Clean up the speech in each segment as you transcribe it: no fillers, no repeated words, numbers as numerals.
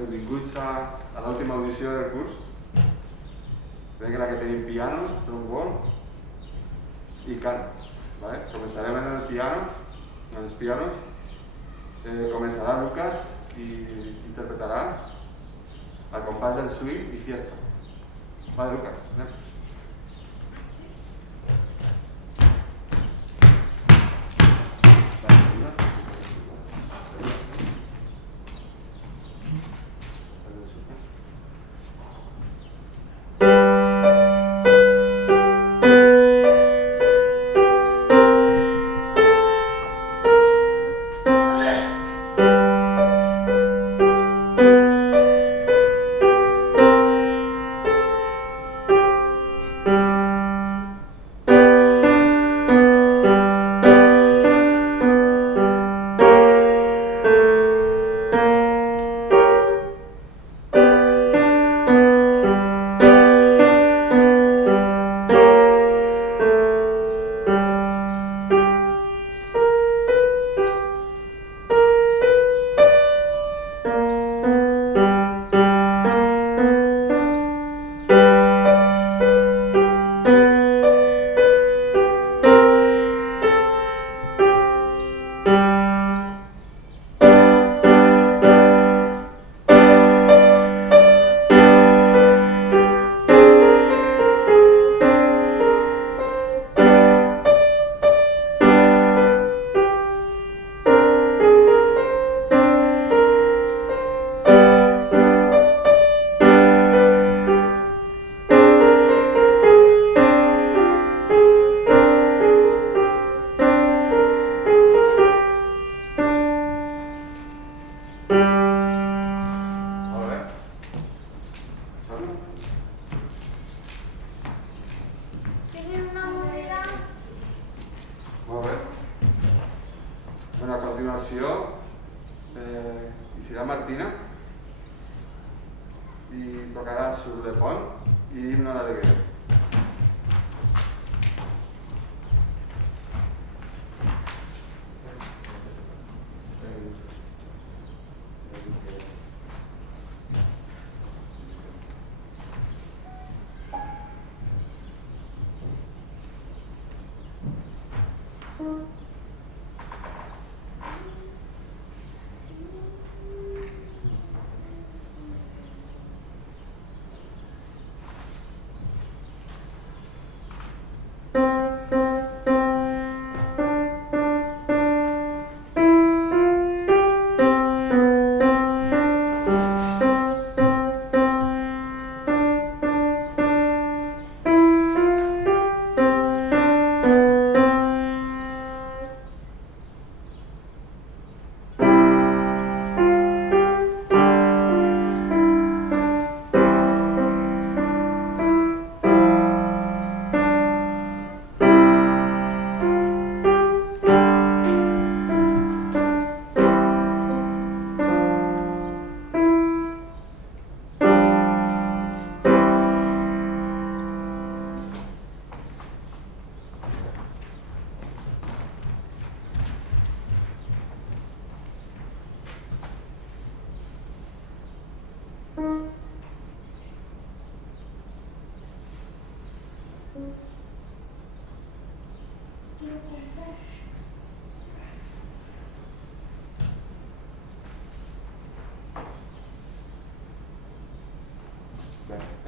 benvinguts a l'última audició del curs. Veiem que la que tenim pianos, trombó i cant. Començarem en els pianos. Començarà Lucas i interpretarà al compàs del swing i fiesta. Vale, Lucas, anem.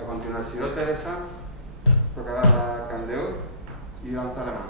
A continuació, Teresa tocarà la candeu i Dansa la mà.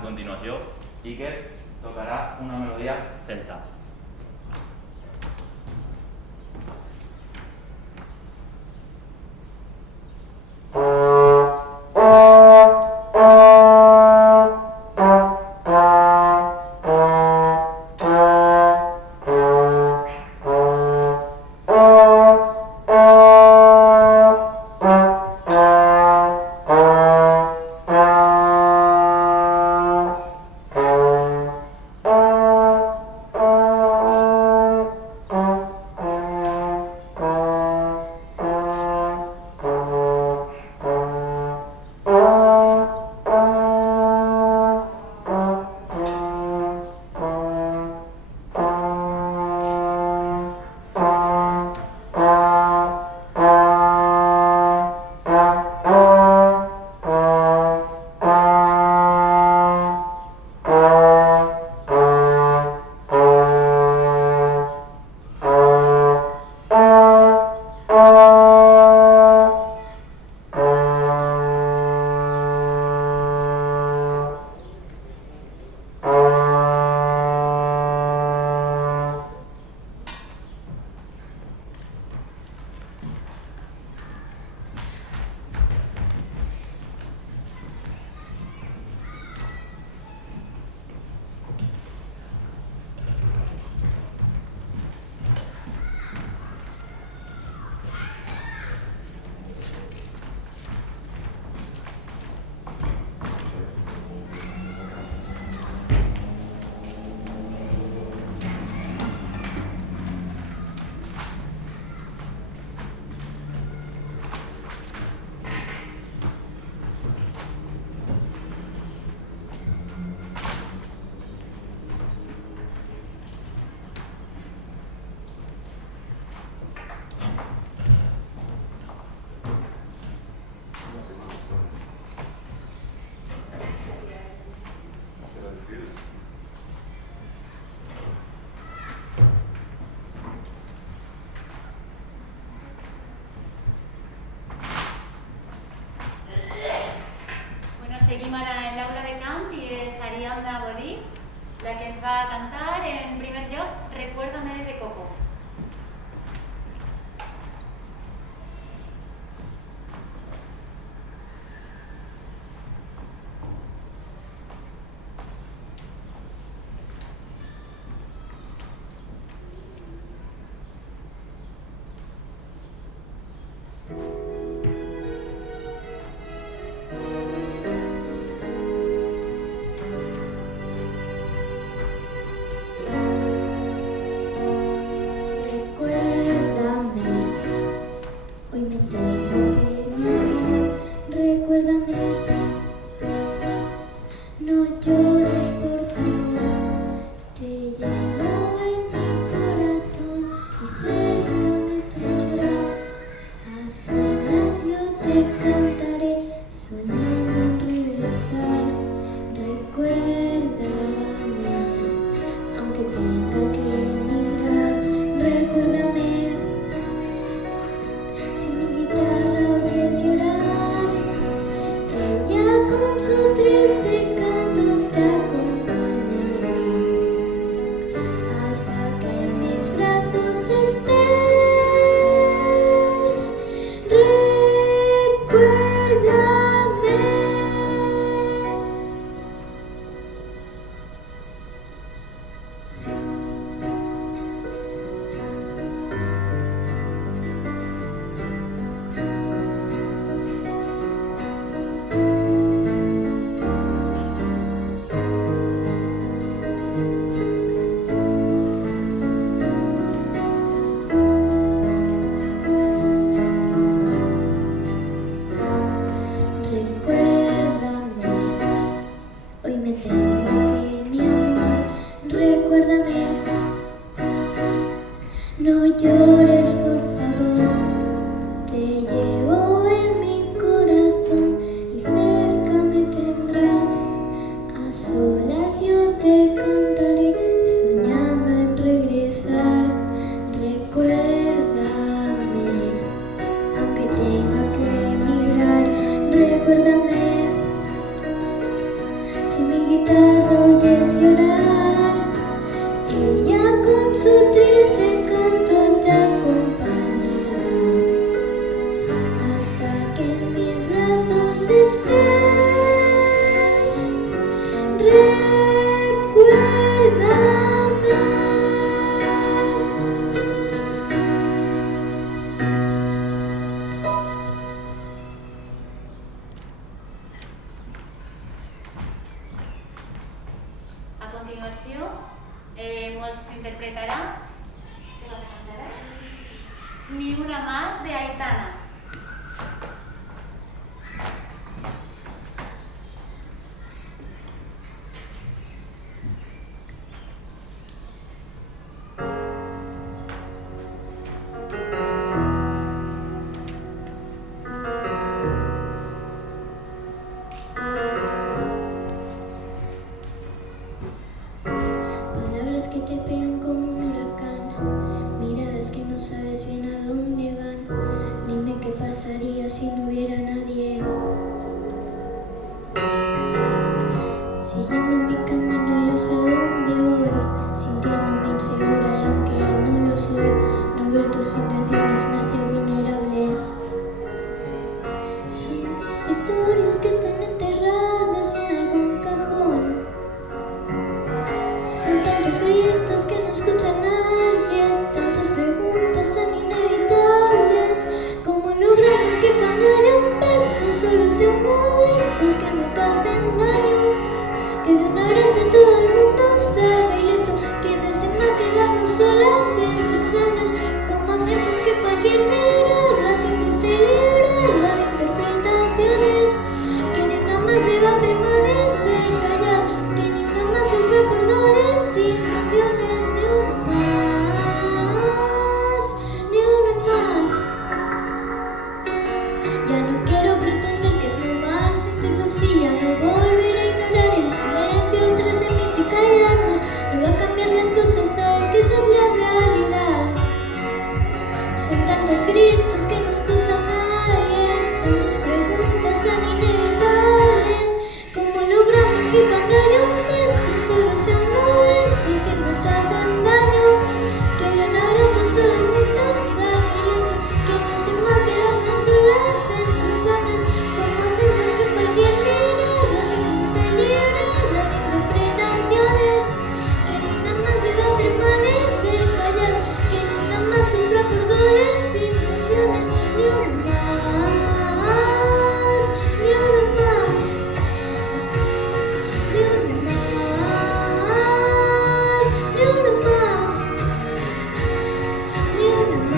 A continuació, Iker tocarà una melodia celta. Seguim ara en l'aula de cant i és Ariadna Bodí la que ens va cantar en primer lloc Recuérdame de Coco. interpretará Ni una más de Aitana. Palabras que te pegan como un huracán, miradas que no sabes bien a dónde van. Dime qué pasaría si no hubiera nadie. Siguiendo mi camino yo sé dónde voy, sintiéndome insegura y aunque no lo soy, no ver tus intenciones me hace vulnerable. Son las historias que están enterradas en algún cajón. Son tantos gritos que no escucha nadie, tantas preguntas tan inevitables. ¿Cómo logramos que cuando haya un beso solo sea uno de esos que no te hacen daño? Que de un abrazo todo el mundo salga ileso, que no estén a quedarnos solas en 3 años. ¿Cómo hacemos que cualquier mirada siempre esté librada de interpretaciones? Que ni una más se va a permanecer callada, que ni una más sufre por dobles intenciones. Ni una más, ni una más. Ya no quiero pretender que es normal sentirse así, ya no volveré a ignorar el silencio tras en mí si callarnos. No va a cambiar las cosas, sabes que esa es la realidad. Son tantos gritos que no escucha nadie, tantas preguntas tan inevitables. ¿Cómo logramos que cuando haya un beso solo sea uno de esos que no te hacen daño? Que de un abrazo todo el mundo salga ileso, que no se va a quedarnos solas en 3 años. ¿Cómo hacemos que cualquier mirada siempre esté librada de interpretaciones? Que ni una más se va a permanecer callada, que ni una más sufra por dobles intenciones. Ni una más, ni una más, ni una más, ni una más, ni una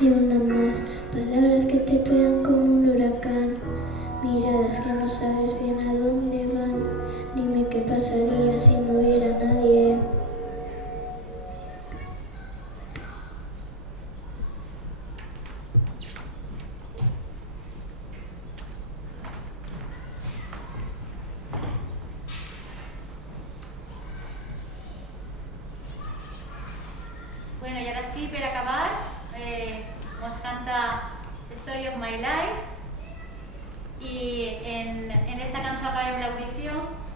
Ni una más. Palabras que te pegan como un huracán, miradas que no sabes bien a dónde van. Dime qué pasaría si no hubiera nadie. Bueno, i ara sí, per acabar, mos canta Story of My Life i en esta cançó acabem l'audició.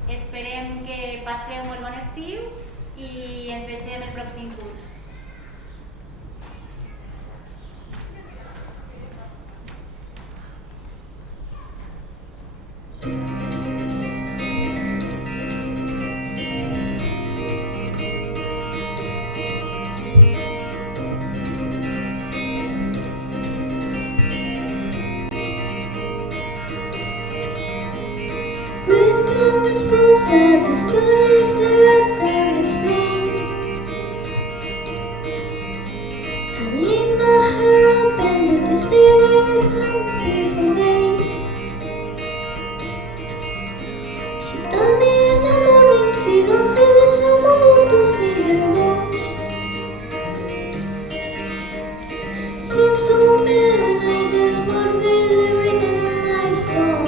Esperem que passeu molt bon estiu i ens vegem el pròxim curs. Written disposed of the stories that I can explain. I leave my hair open with the beautiful days. She told me in the morning, see don't feel the sun, I want to see your bones. Seems so bad when I just want to feel everything in my stone.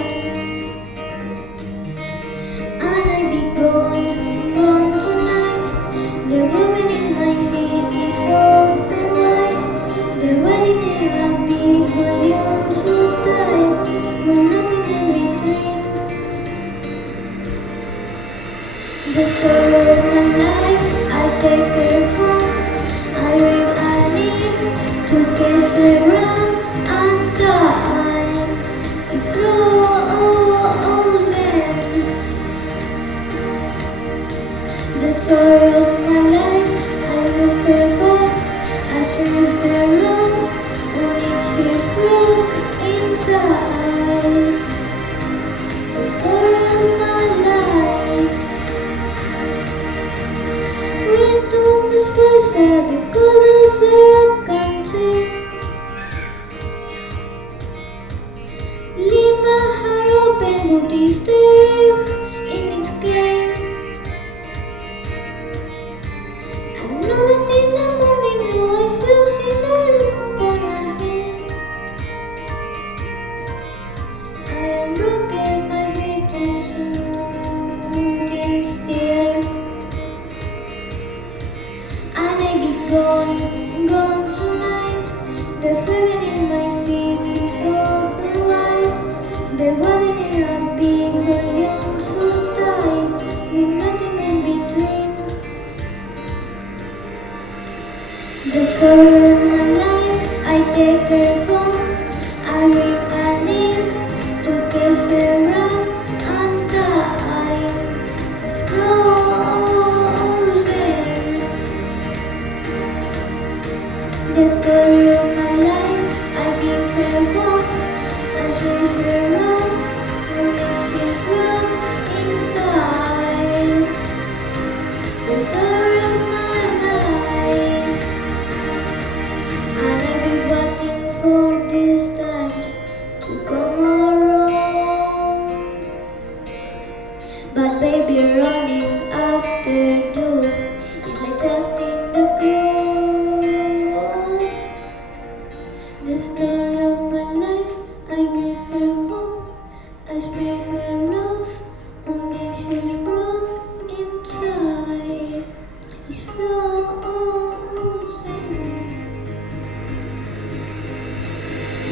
story of my life. I will her home, I swear her love, when it is broken inside. The story of my life. Print on the sky, said the colors there are canted. Leave my heart open, but it's staring in its game. I know that in the morning now I still see the roof upon my head. I am broken, my heart is holding still. And I be gone tonight. The feeling in my feet is open wide. The body in a big volume so tight, with nothing in between. The story of my life, I take her home. I read my name to get her round and die. It's frozen. The story of my life, I give her home. I show her love when she's broke inside. The story of my life. And I've been waiting for this time to come around. But baby, running after door is like testing the ghost. The story of my life, I give her hope, I spare her love, only she's broke inside. It's frozen.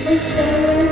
The story